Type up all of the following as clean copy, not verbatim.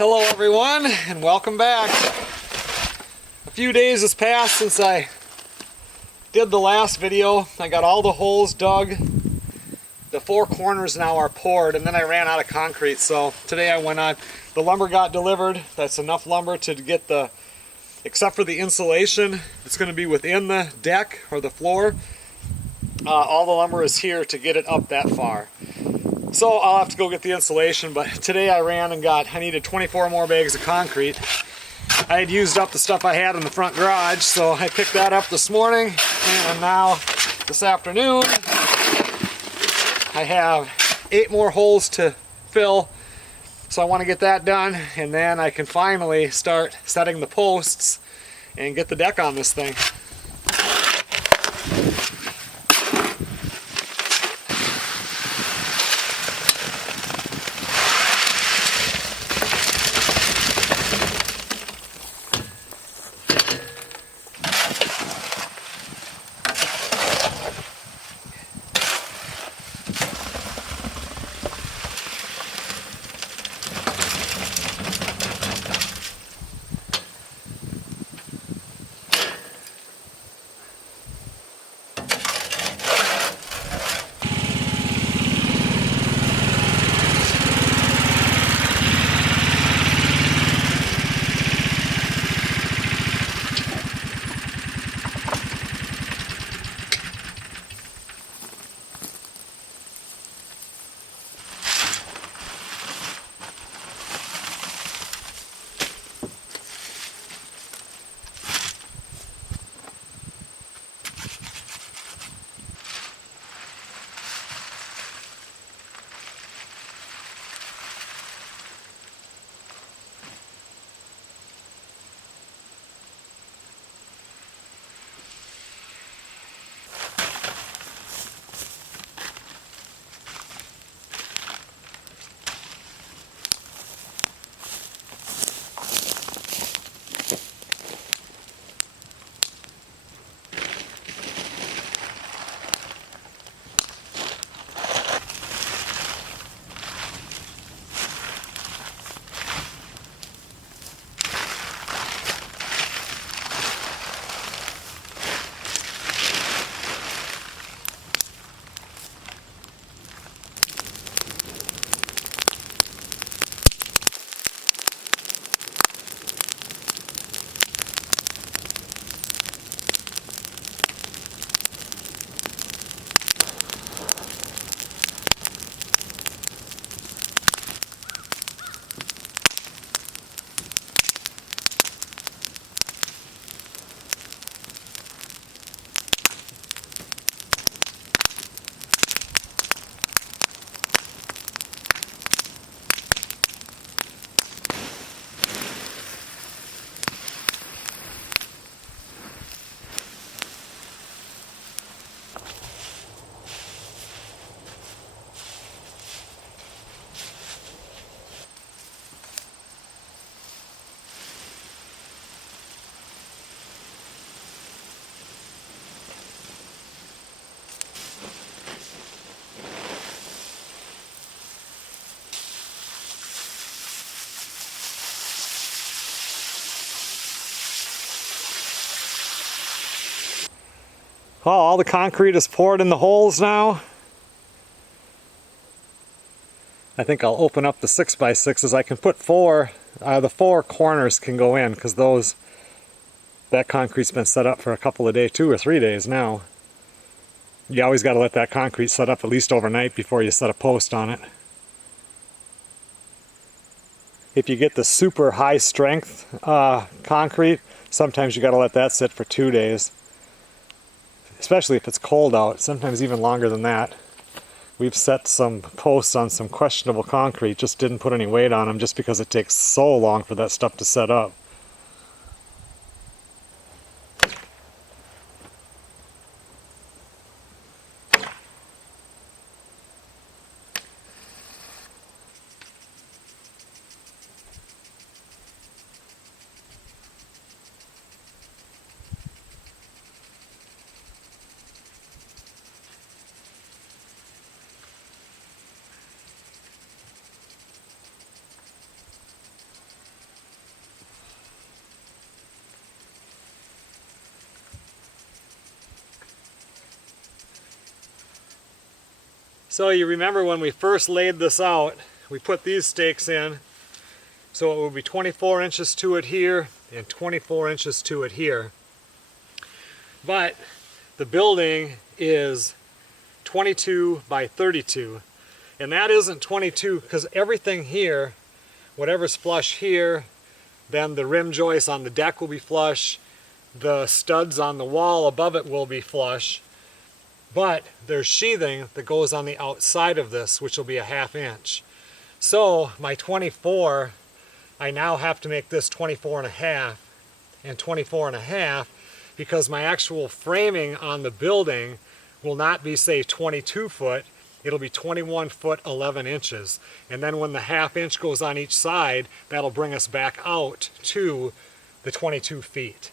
Hello everyone, and welcome back. A few days has passed since I did the last video. I got all the holes dug. The four corners now are poured, and then I ran out of concrete, so today I went on. The lumber got delivered. That's enough lumber to get the, except for the insulation, it's going to be within the deck or the floor. All the lumber is here to get it up that far. So I'll have to go get the insulation, but today I ran and I needed 24 more bags of concrete. I had used up the stuff I had in the front garage, so I picked that up this morning, and now this afternoon I have 8 more holes to fill, so I want to get that done, and then I can finally start setting the posts and get the deck on this thing. Oh, all the concrete is poured in the holes now. I think I'll open up the 6x6s. I can put the four corners can go in, because that concrete's been set up for a couple of days, 2 or 3 days now. You always got to let that concrete set up at least overnight before you set a post on it. If you get the super high strength concrete, sometimes you got to let that sit for 2 days. Especially if it's cold out, sometimes even longer than that. We've set some posts on some questionable concrete, just didn't put any weight on them just because it takes so long for that stuff to set up. So you remember when we first laid this out, we put these stakes in, so it would be 24 inches to it here and 24 inches to it here. But the building is 22 by 32, and that isn't 22 because everything here, whatever's flush here, then the rim joists on the deck will be flush, the studs on the wall above it will be flush, but there's sheathing that goes on the outside of this, which will be a 1/2 inch. So my 24, I now have to make this 24 1/2 and 24 1/2 because my actual framing on the building will not be, say, 22 foot, it'll be 21 foot 11 inches. And then when the 1/2 inch goes on each side, that'll bring us back out to the 22 feet.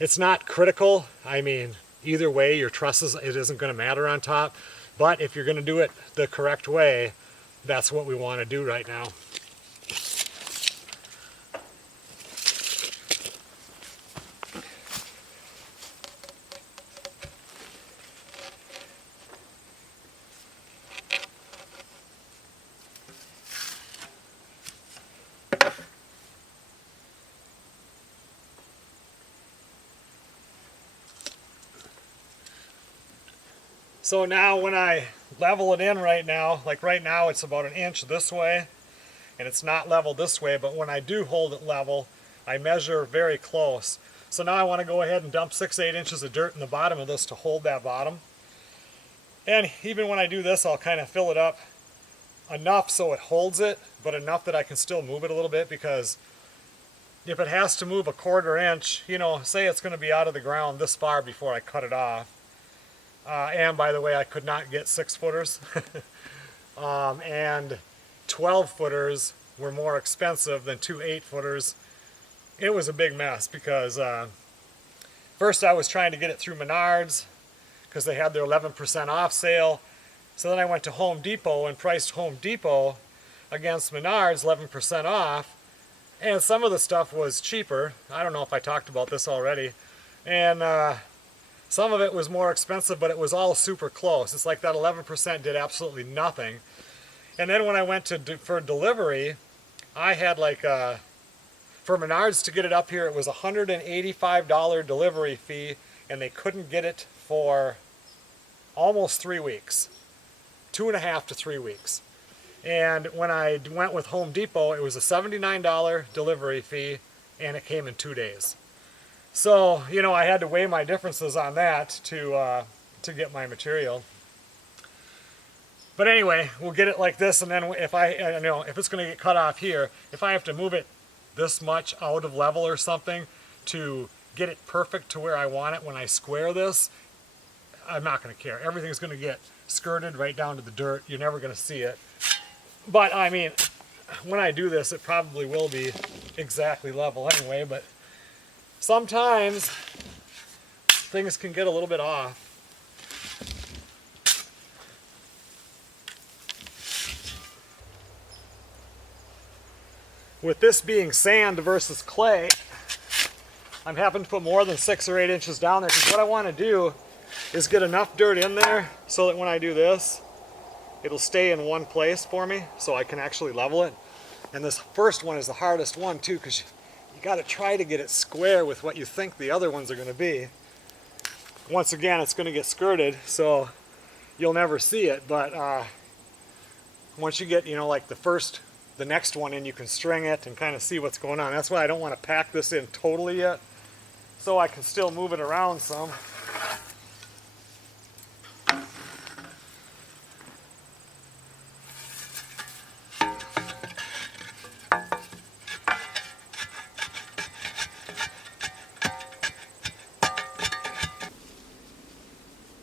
It's not critical. I mean, either way, your trusses, it isn't going to matter on top. But if you're going to do it the correct way, that's what we want to do right now. So now when I level it in right now, like right now it's about 1 inch this way, and it's not level this way, but when I do hold it level, I measure very close. So now I want to go ahead and dump 6-8 inches of dirt in the bottom of this to hold that bottom. And even when I do this, I'll kind of fill it up enough so it holds it, but enough that I can still move it a little bit, because if it has to move 1/4 inch, you know, say it's going to be out of the ground this far before I cut it off. And by the way, I could not get 6-footers. And 12-footers were more expensive than 2 8-footers. It was a big mess because first I was trying to get it through Menards because they had their 11% off sale. So then I went to Home Depot and priced Home Depot against Menards 11% off. And some of the stuff was cheaper. I don't know if I talked about this already. And some of it was more expensive, but it was all super close. It's like that 11% did absolutely nothing. And then when I went for delivery, I had like, for Menards to get it up here, it was a $185 delivery fee, and they couldn't get it for almost 3 weeks. 2.5 to 3 weeks. And when I went with Home Depot, it was a $79 delivery fee, and it came in 2 days. So, you know, I had to weigh my differences on that to get my material. But anyway, we'll get it like this, and then if if it's going to get cut off here, if I have to move it this much out of level or something to get it perfect to where I want it when I square this, I'm not going to care. Everything's going to get skirted right down to the dirt. You're never going to see it. But I mean, when I do this, it probably will be exactly level anyway, but sometimes things can get a little bit off. With this being sand versus clay, I'm having to put more than 6 or 8 inches down there, because what I want to do is get enough dirt in there so that when I do this, it'll stay in one place for me so I can actually level it. And this first one is the hardest one too, because you got to try to get it square with what you think the other ones are going to be. Once again, it's going to get skirted, so you'll never see it, but once you get, you know, like the next one in, you can string it and kind of see what's going on. That's why I don't want to pack this in totally yet, so I can still move it around some.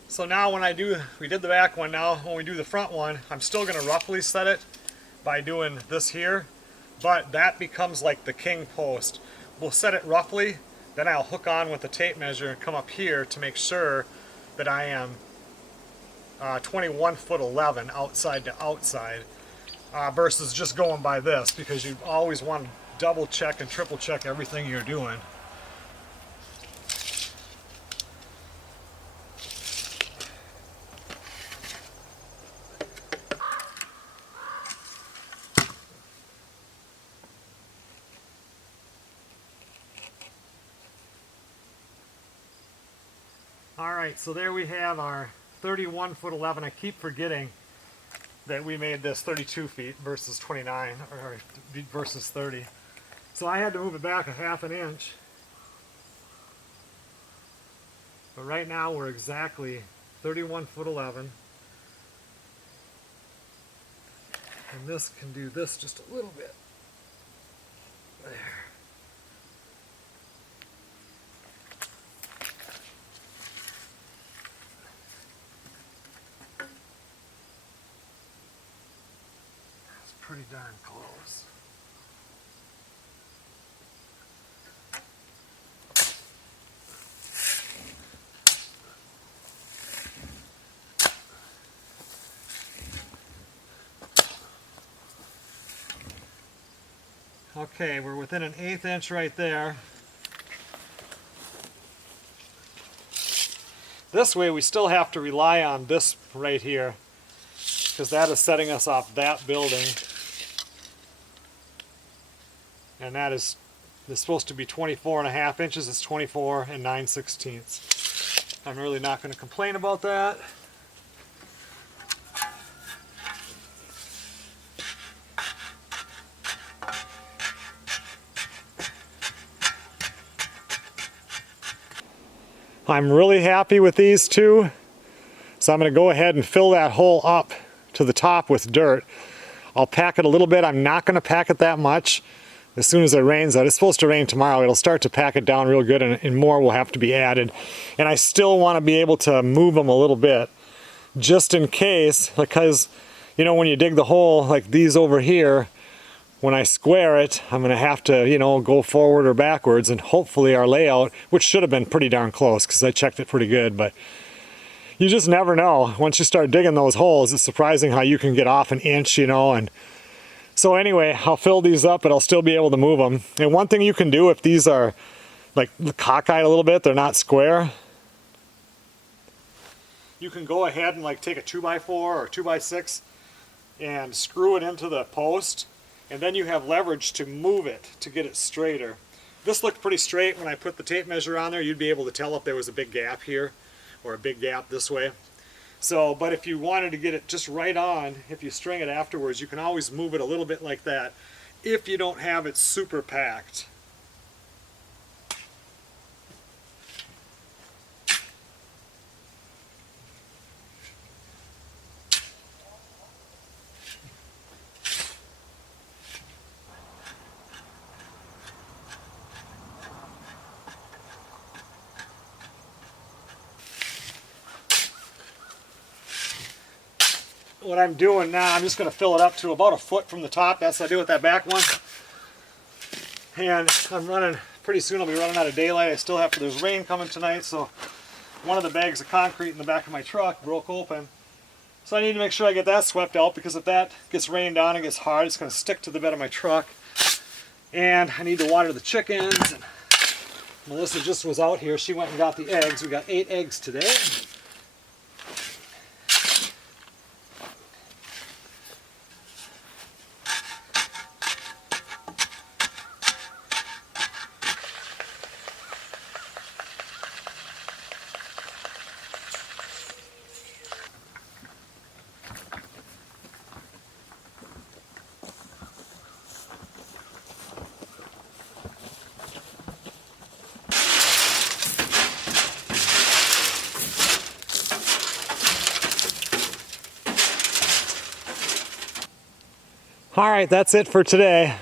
So now when we did the back one, now when we do the front one, I'm still going to roughly set it by doing this here, but that becomes like the king post. We'll set it roughly, then I'll hook on with a tape measure and come up here to make sure that I am 21 foot 11 outside to outside versus just going by this, because you always want to double check and triple check everything you're doing. Alright, so there we have our 31 foot 11. I keep forgetting that we made this 32 feet versus 29, or versus 30. So I had to move it back a half an inch. But right now we're exactly 31 foot 11. And this can do this just a little bit. There. That's pretty darn close. Okay, we're within an 1/8 inch right there. This way we still have to rely on this right here, because that is setting us off that building. And that is supposed to be 24.5 inches. It's 24 9/16. I'm really not going to complain about that. I'm really happy with these two, so I'm going to go ahead and fill that hole up to the top with dirt. I'll pack it a little bit. I'm not going to pack it that much. As soon as it rains out, it's supposed to rain tomorrow, it'll start to pack it down real good, and more will have to be added. And I still want to be able to move them a little bit, just in case, because, you know, when you dig the hole like these over here, when I square it, I'm going to have to, you know, go forward or backwards, and hopefully our layout, which should have been pretty darn close because I checked it pretty good, but you just never know. Once you start digging those holes, it's surprising how you can get off an inch, you know. And so anyway, I'll fill these up, but I'll still be able to move them. And one thing you can do if these are like cockeyed a little bit, they're not square, you can go ahead and like take a 2x4 or 2x6 and screw it into the post, and then you have leverage to move it to get it straighter. This looked pretty straight when I put the tape measure on there. You'd be able to tell if there was a big gap here or a big gap this way. So, but if you wanted to get it just right on, if you string it afterwards, you can always move it a little bit like that if you don't have it super packed. What I'm doing now, I'm just going to fill it up to about a foot from the top. That's what I do with that back one. And I'm running, pretty soon I'll be running out of daylight. I still have to, there's rain coming tonight, so one of the bags of concrete in the back of my truck broke open. So I need to make sure I get that swept out, because if that gets rained on and gets hard, it's going to stick to the bed of my truck. And I need to water the chickens. And Melissa just was out here. She went and got the eggs. We got 8 eggs today. Alright, that's it for today.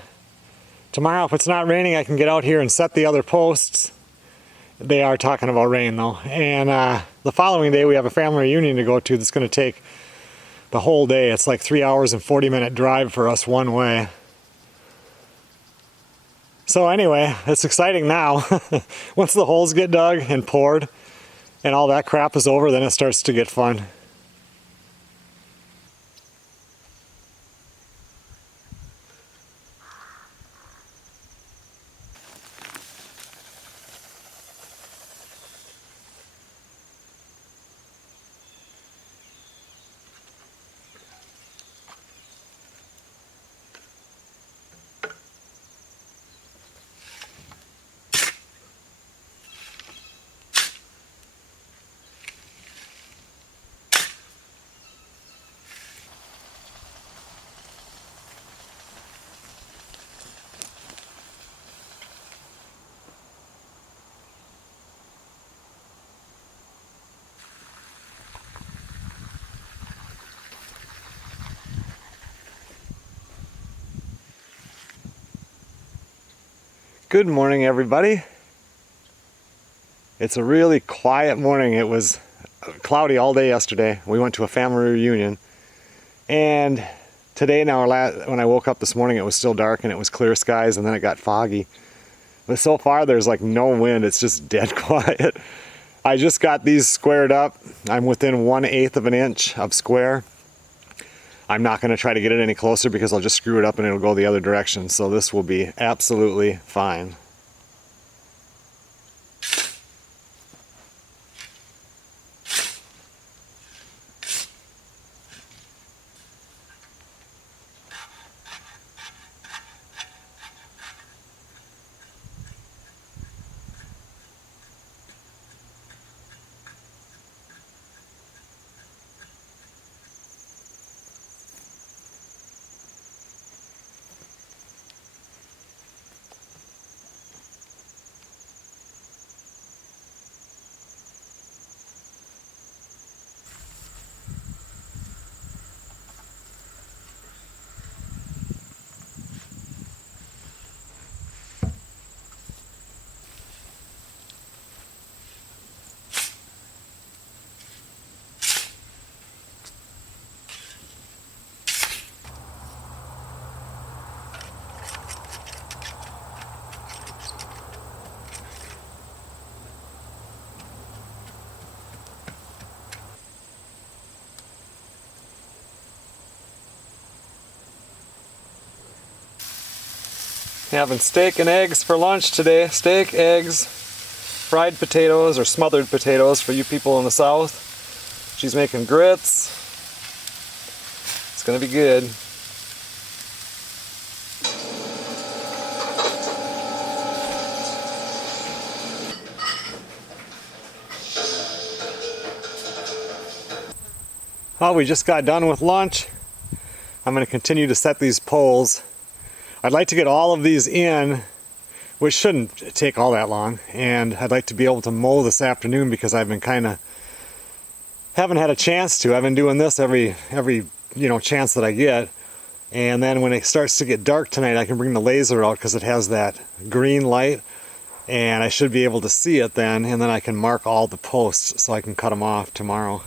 Tomorrow, if it's not raining, I can get out here and set the other posts. They are talking about rain though. And the following day we have a family reunion to go to that's going to take the whole day. It's like 3 hours and 40-minute drive for us one way. So anyway, it's exciting now. Once the holes get dug and poured and all that crap is over, then it starts to get fun. Good morning, everybody. It's a really quiet morning. It was cloudy all day yesterday. We went to a family reunion, and today now when I woke up this morning it was still dark and it was clear skies, and then it got foggy. But so far there's like no wind. It's just dead quiet. I just got these squared up. I'm within 1/8 of an inch of square. I'm not going to try to get it any closer because I'll just screw it up and it'll go the other direction. So this will be absolutely fine. Having steak and eggs for lunch today. Steak, eggs, fried potatoes or smothered potatoes for you people in the south. She's making grits. It's gonna be good. Well, we just got done with lunch. I'm gonna continue to set these poles. I'd like to get all of these in, which shouldn't take all that long, and I'd like to be able to mow this afternoon because I've been haven't had a chance to. I've been doing this every chance that I get, and then when it starts to get dark tonight I can bring the laser out because it has that green light and I should be able to see it then, and then I can mark all the posts so I can cut them off tomorrow.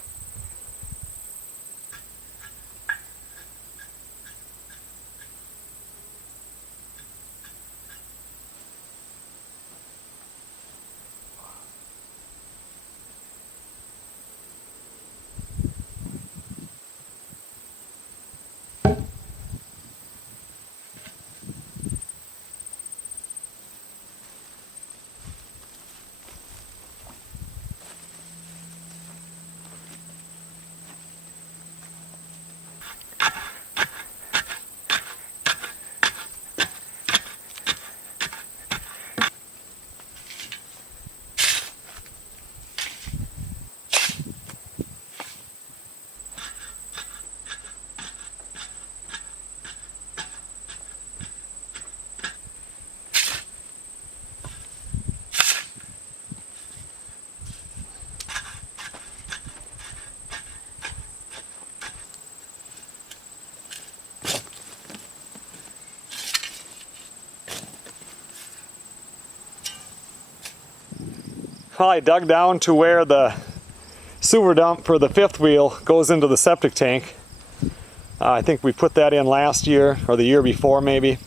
Well, I dug down to where the sewer dump for the fifth wheel goes into the septic tank. I think we put that in last year or the year before, maybe.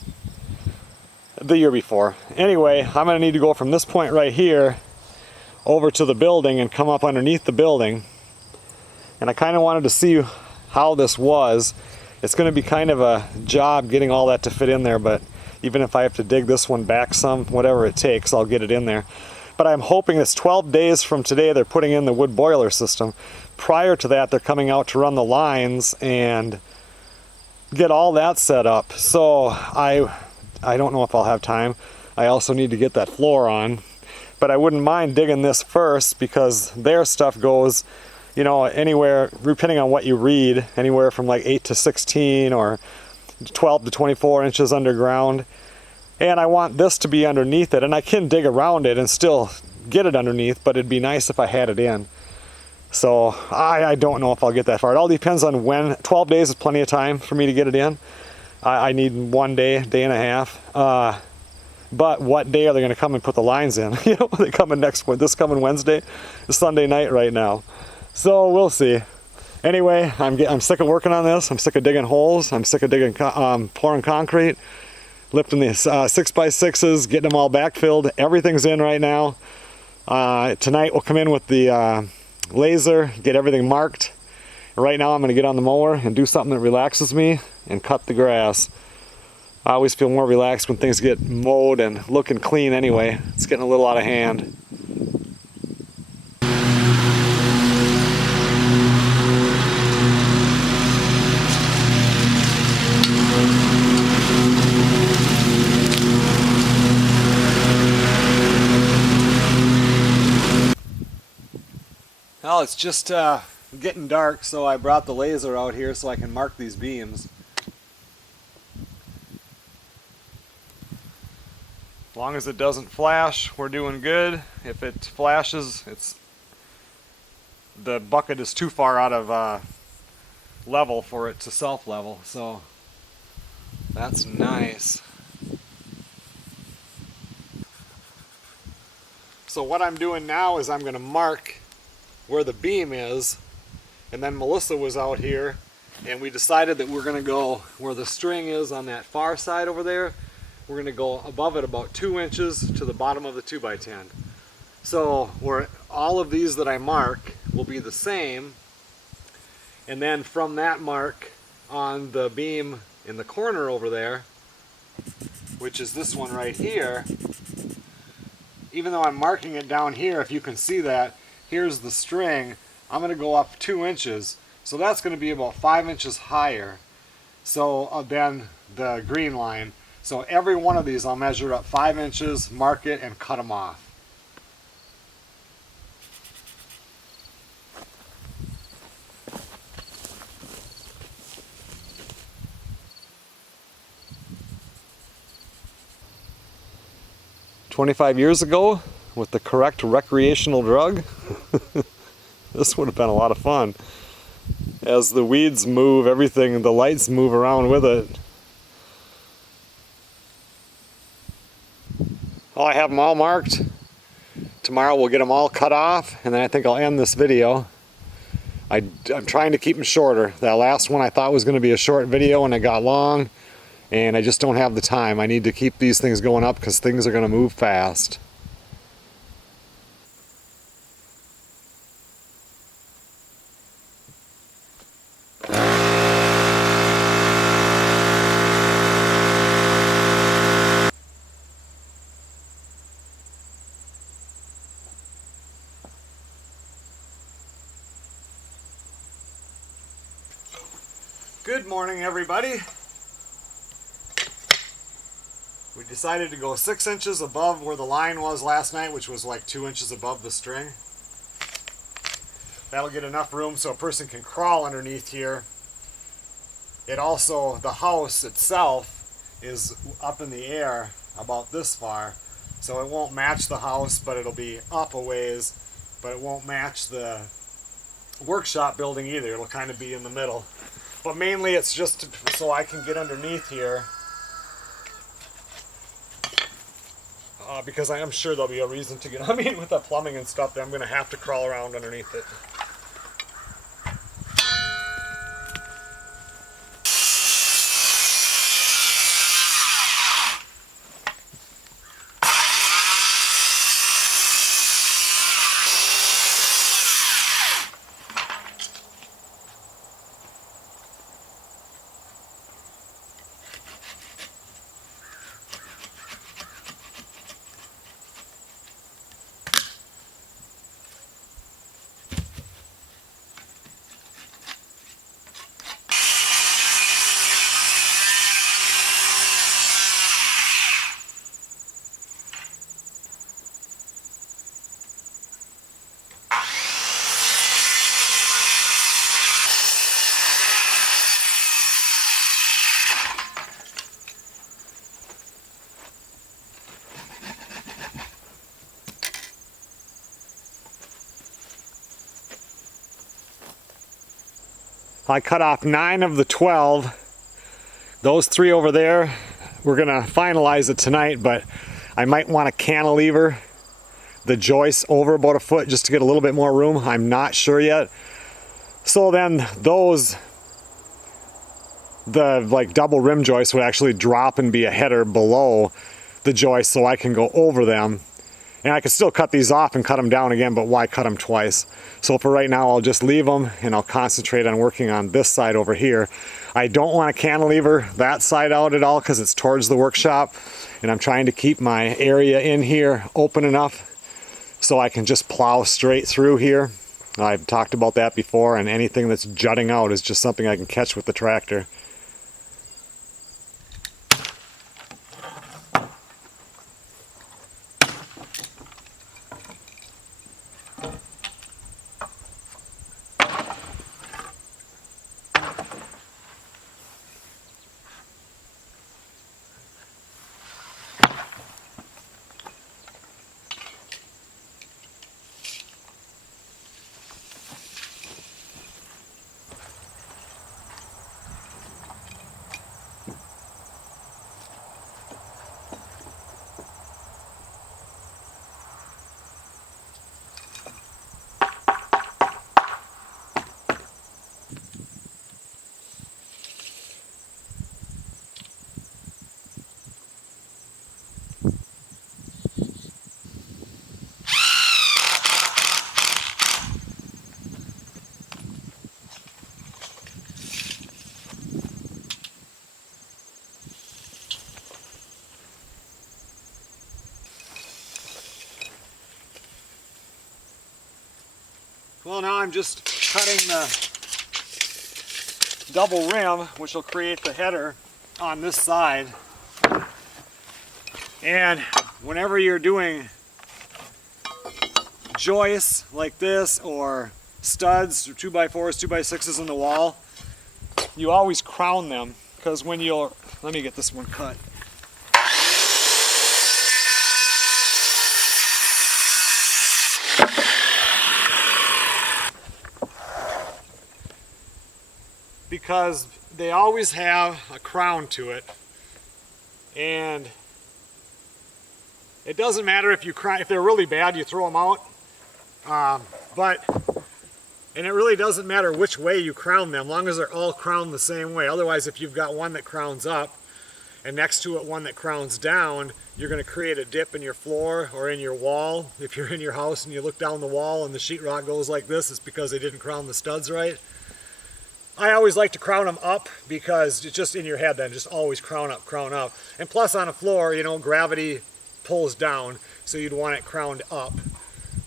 The year before. Anyway, I'm going to need to go from this point right here over to the building and come up underneath the building. And I kind of wanted to see how this was. It's going to be kind of a job getting all that to fit in there, but even if I have to dig this one back some, whatever it takes, I'll get it in there. But I'm hoping it's 12 days from today they're putting in the wood boiler system. Prior to that, they're coming out to run the lines and get all that set up. So I don't know if I'll have time. I also need to get that floor on. But I wouldn't mind digging this first because their stuff goes, anywhere, depending on what you read, anywhere from like 8 to 16 or 12 to 24 inches underground. And I want this to be underneath it, and I can dig around it and still get it underneath, but it'd be nice if I had it in. So I don't know if I'll get that far. It all depends on when. 12 days is plenty of time for me to get it in. I need 1 day, day and a half. But what day are they going to come and put the lines in? You know, they coming this coming Wednesday, it's Sunday night right now. So we'll see. Anyway, I'm sick of working on this. I'm sick of digging holes. I'm sick of digging, pouring concrete, lifting the 6x6s, getting them all backfilled. Everything's in right now. Tonight we'll come in with the laser, get everything marked. Right now I'm going to get on the mower and do something that relaxes me and cut the grass. I always feel more relaxed when things get mowed and looking clean anyway. It's getting a little out of hand. Well, it's just getting dark, so I brought the laser out here so I can mark these beams. As long as it doesn't flash, we're doing good. If it flashes, the bucket is too far out of level for it to self-level, so that's nice. So what I'm doing now is I'm going to mark where the beam is, and then Melissa was out here and we decided that we're going to go where the string is on that far side over there. We're going to go above it about 2 inches to the bottom of the 2x10. So all of these that I mark will be the same, and then from that mark on the beam in the corner over there, which is this one right here, even though I'm marking it down here, if you can see that, here's the string, I'm going to go up 2 inches. So that's going to be about 5 inches higher than the green line. So every one of these I'll measure up 5 inches, mark it, and cut them off. "25 years ago, with the correct recreational drug," this would have been a lot of fun. As the weeds move, everything, the lights move around with it. Well, I have them all marked. Tomorrow we'll get them all cut off, and then I think I'll end this video. I'm trying to keep them shorter. That last one I thought was going to be a short video and it got long, and I just don't have the time. I need to keep these things going up because things are going to move fast. Good morning, everybody. We decided to go 6 inches above where the line was last night, which was like 2 inches above the string. That'll get enough room so a person can crawl underneath here. It also, the house itself is up in the air about this far, so it won't match the house, but it'll be up a ways, but it won't match the workshop building either. It'll kind of be in the middle. But mainly it's just so I can get underneath here, because I am sure there'll be a reason to get, I mean, with the plumbing and stuff, I'm going to have to crawl around underneath it. I cut off 9 of the 12. Those 3 over there, we're gonna finalize it tonight, but I might want to cantilever the joists over about a foot just to get a little bit more room. I'm not sure yet. So then the like double rim joists would actually drop and be a header below the joist, so I can go over them. And I could still cut these off and cut them down again, but why cut them twice? So for right now, I'll just leave them and I'll concentrate on working on this side over here. I don't want to cantilever that side out at all because it's towards the workshop, and I'm trying to keep my area in here open enough so I can just plow straight through here. I've talked about that before, and anything that's jutting out is just something I can catch with the tractor. Well, now I'm just cutting the double rim, which will create the header on this side. And whenever you're doing joists like this, or studs, or 2x4s, 2x6s in the wall, you always crown them, because when you'll, let me get this one cut. Because they always have a crown to it, and it doesn't matter if you if they're really bad, you throw them out. And it really doesn't matter which way you crown them, long as they're all crowned the same way. Otherwise, if you've got one that crowns up and next to it one that crowns down, you're going to create a dip in your floor or in your wall. If you're in your house and you look down the wall and the sheetrock goes like this, it's because they didn't crown the studs right. I always like to crown them up because it's just in your head then, just always crown up, crown up. And plus on a floor, you know, gravity pulls down, so you'd want it crowned up.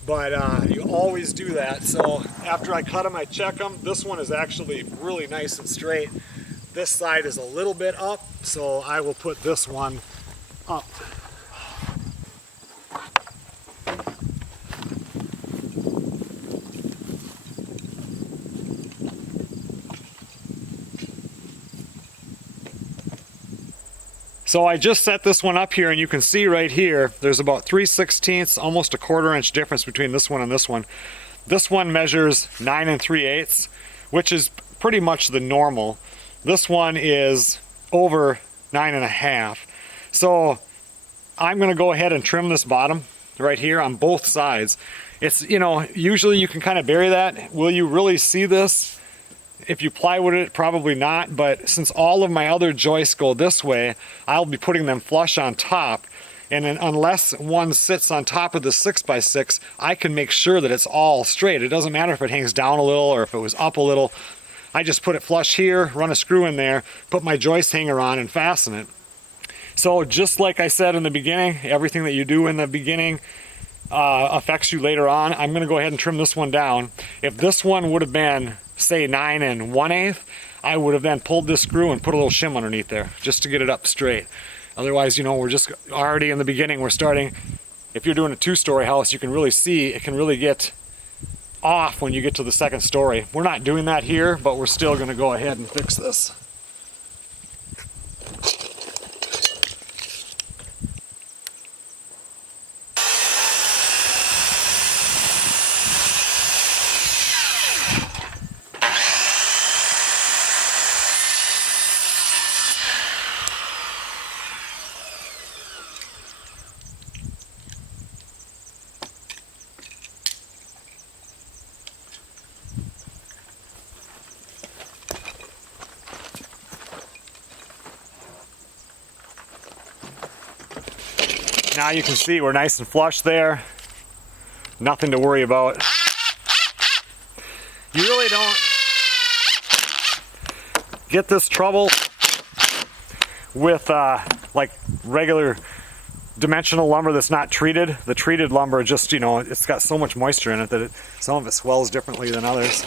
But you always do that. So after I cut them, I check them. This one is actually really nice and straight. This side is a little bit up, so I will put this one up. So I just set this one up here, and you can see right here, there's about 3/16, almost a 1/4 inch difference between this one and this one. This one measures 9 3/8, which is pretty much the normal. This one is over 9 1/2. So I'm gonna go ahead and trim this bottom right here on both sides. It's, you know, usually you can kind of bury that. Will you really see this? If you plywood it, probably not, but since all of my other joists go this way, I'll be putting them flush on top, and then unless one sits on top of the 6x6, I can make sure that it's all straight. It doesn't matter if it hangs down a little or if it was up a little. I just put it flush here, run a screw in there, put my joist hanger on, and fasten it. So just like I said in the beginning, everything that you do in the beginning affects you later on. I'm going to go ahead and trim this one down. If this one would have been, say, 9 1/8, I would have then pulled this screw and put a little shim underneath there just to get it up straight. Otherwise, you know, we're just already in the beginning. We're starting, if you're doing a 2-story house, you can really see it can really get off when you get to the 2nd story. We're not doing that here, but we're still going to go ahead and fix this. Now you can see we're nice and flush there. Nothing to worry about. You really don't get this trouble with like regular dimensional lumber that's not treated. The treated lumber just, you know, it's got so much moisture in it that some of it swells differently than others.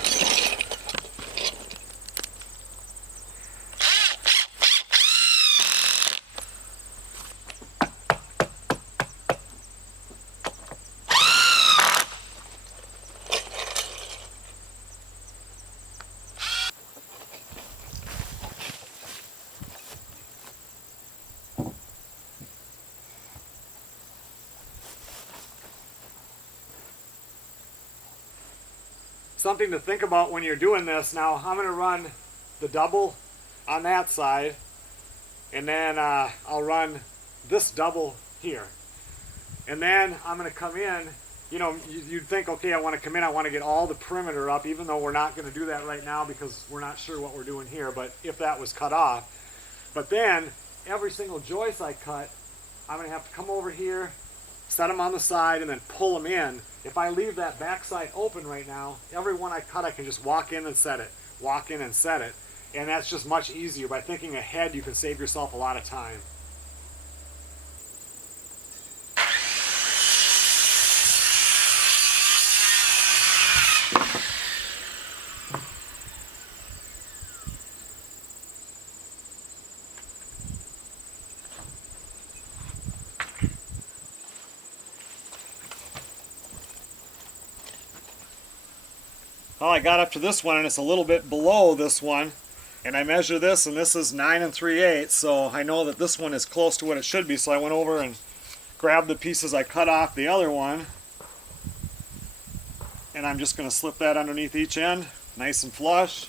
Something to think about when you're doing this. Now I'm going to run the double on that side, and then I'll run this double here, and then I'm going to come in. You know, you'd think, okay, I want to come in, I want to get all the perimeter up, even though we're not going to do that right now because we're not sure what we're doing here, but if that was cut off. But then every single joist I cut, I'm going to have to come over here, set them on the side, and then pull them in. If I leave that back side open right now, every one I cut I can just walk in and set it, walk in and set it, and that's just much easier. By thinking ahead, you can save yourself a lot of time. Well, I got up to this one and it's a little bit below this one, and I measure this and this is 9 3/8, so I know that this one is close to what it should be, so I went over and grabbed the pieces I cut off the other one, and I'm just going to slip that underneath each end, nice and flush.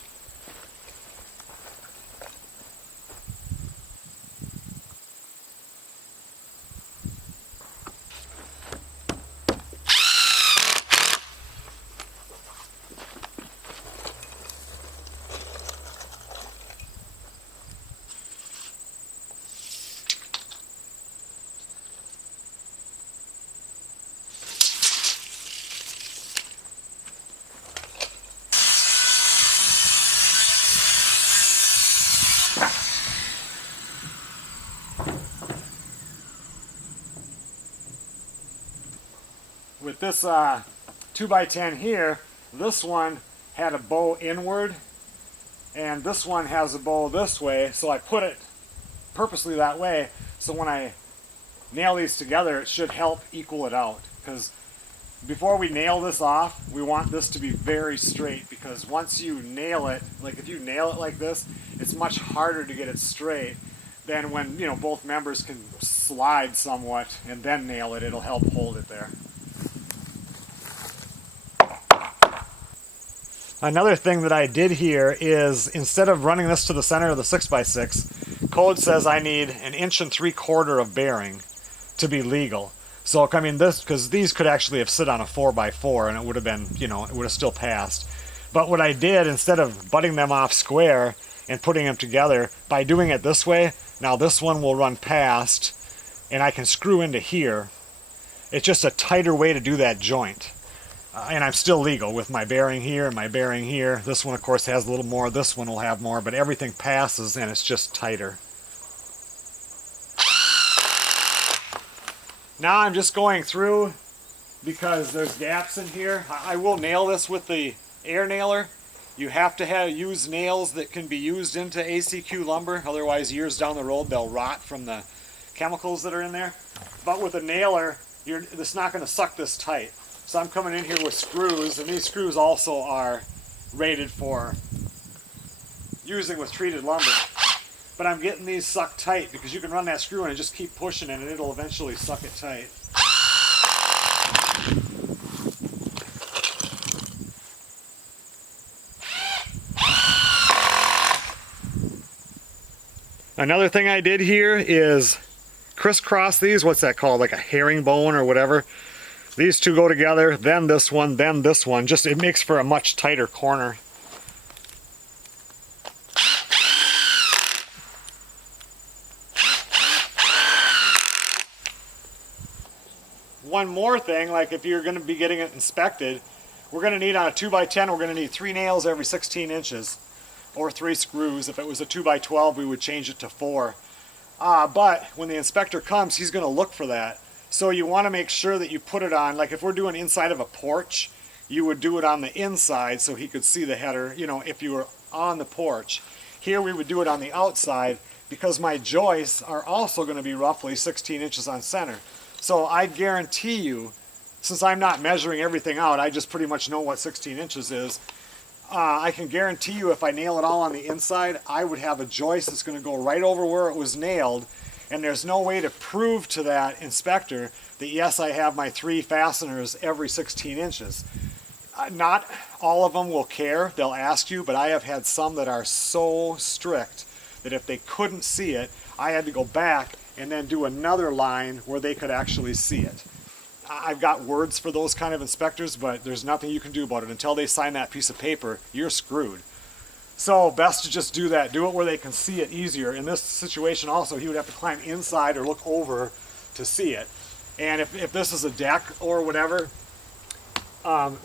With this 2x10 here, this one had a bow inward, and this one has a bow this way, so I put it purposely that way, so when I nail these together, it should help equal it out. Because before we nail this off, we want this to be very straight, because once you nail it, like if you nail it like this, it's much harder to get it straight than when, you know, both members can slide somewhat and then nail it. It'll help hold it there. Another thing that I did here is, instead of running this to the center of the 6x6, code says I need 1 3/4 inches of bearing to be legal. So, I mean, this, because these could actually have sit on a 4x4 and it would have been, you know, it would have still passed. But what I did, instead of butting them off square and putting them together, by doing it this way, now this one will run past and I can screw into here. It's just a tighter way to do that joint. And I'm still legal with my bearing here and my bearing here. This one, of course, has a little more. This one will have more, but everything passes and it's just tighter. Now I'm just going through because there's gaps in here. I will nail this with the air nailer. You have to use nails that can be used into ACQ lumber. Otherwise, years down the road, they'll rot from the chemicals that are in there. But with a nailer, it's not going to suck this tight. So I'm coming in here with screws, and these screws also are rated for using with treated lumber. But I'm getting these sucked tight because you can run that screw in and just keep pushing it and it'll eventually suck it tight. Another thing I did here is crisscross these. What's that called? Like a herringbone or whatever. These two go together, then this one, then this one. Just, it makes for a much tighter corner. one more thing, like if you're going to be getting it inspected, we're going to need on a 2x10, we're going to need 3 nails every 16 inches, or 3 screws. If it was a 2x12, we would change it to 4. But when the inspector comes, he's going to look for that. So you want to make sure that you put it on, like if we're doing inside of a porch, you would do it on the inside so he could see the header, you know, if you were on the porch. Here we would do it on the outside because my joists are also going to be roughly 16 inches on center. So I guarantee you, since I'm not measuring everything out, I just pretty much know what 16 inches is. I can guarantee you if I nail it all on the inside, I would have a joist that's going to go right over where it was nailed, and there's no way to prove to that inspector that yes, I have my 3 fasteners every 16 inches. Not all of them will care, they'll ask you, but I have had some that are so strict that if they couldn't see it, I had to go back and then do another line where they could actually see it. I've got words for those kind of inspectors, but there's nothing you can do about it. Until they sign that piece of paper, you're screwed. So best to just do that. Do it where they can see it easier. In this situation also, he would have to climb inside or look over to see it. And if this is a deck or whatever,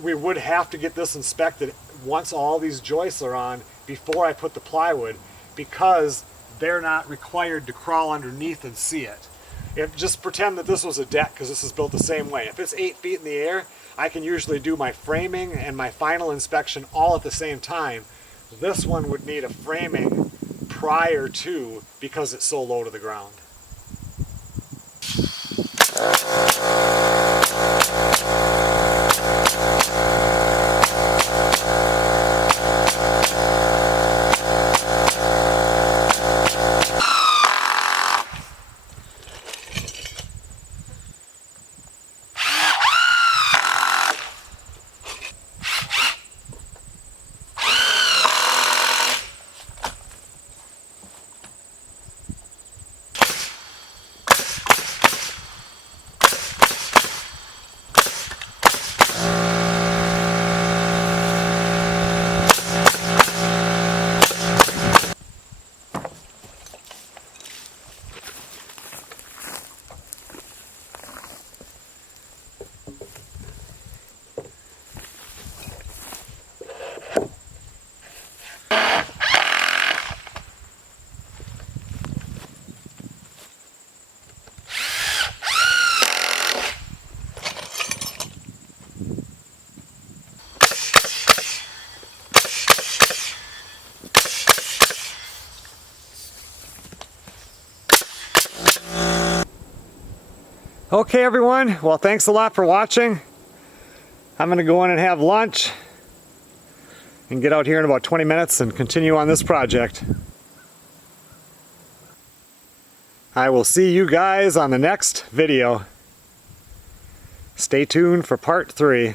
we would have to get this inspected once all these joists are on before I put the plywood, because they're not required to crawl underneath and see it. Just pretend that this was a deck, because this is built the same way. If it's 8 feet in the air, I can usually do my framing and my final inspection all at the same time. This one would need a framing prior to, because it's so low to the ground. Okay everyone, well thanks a lot for watching. I'm gonna go in and have lunch and get out here in about 20 minutes and continue on this project. I will see you guys on the next video. Stay tuned for part 3.